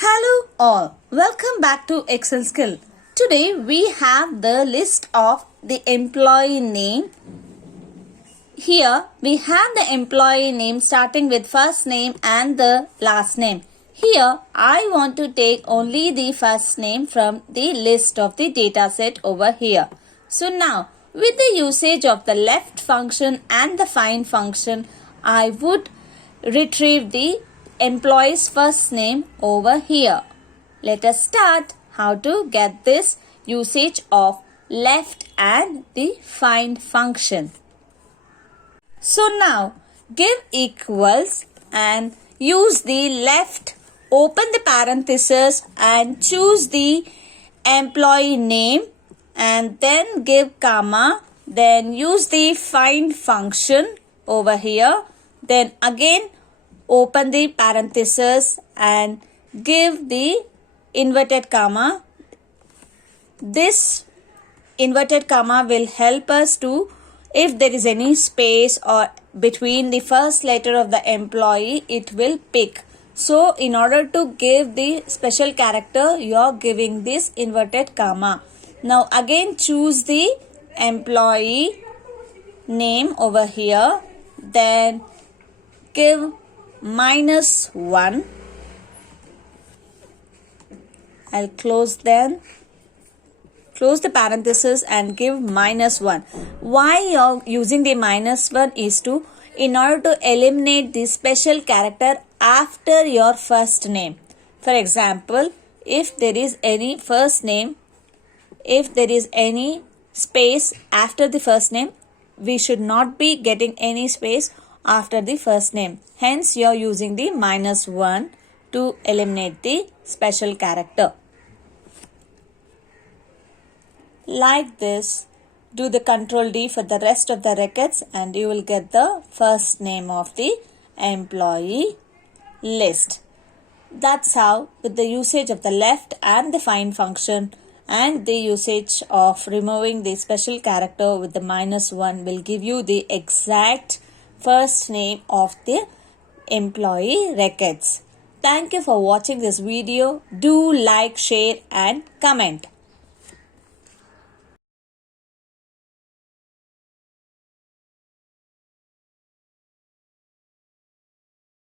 Hello all, welcome back to Excel Skill. Today we have the list of the employee name. Here we have the employee name starting with first name and the last name. Here I want to take only the first name from the list of the data set over here. So now with the usage of the left function and the find function, I would retrieve the employee's first name over here. Let us start how to get this usage of left and the find function. So now give equals and use the left, open the parenthesis and choose the employee name and then give comma, then use the find function over here, then again open the parenthesis and give the inverted comma. This inverted comma will help us to, if there is any space or between the first letter of the employee, it will pick. So in order to give the special character, you are giving this inverted comma. Now again choose the employee name over here, then give -1. I'll close the parenthesis and give -1. Why you're using the -1 is to, in order to eliminate the special character after your first name. For example, if there is any first name, if there is any space after the first name, we should not be getting any space after the first name. Hence, you are using the -1 to eliminate the special character. Like this, do the Ctrl D for the rest of the records and you will get the first name of the employee list. That's how, with the usage of the left and the find function and the usage of removing the special character with the -1, will give you the exact first name of the employee records. Thank you for watching this video. Do like, share and comment.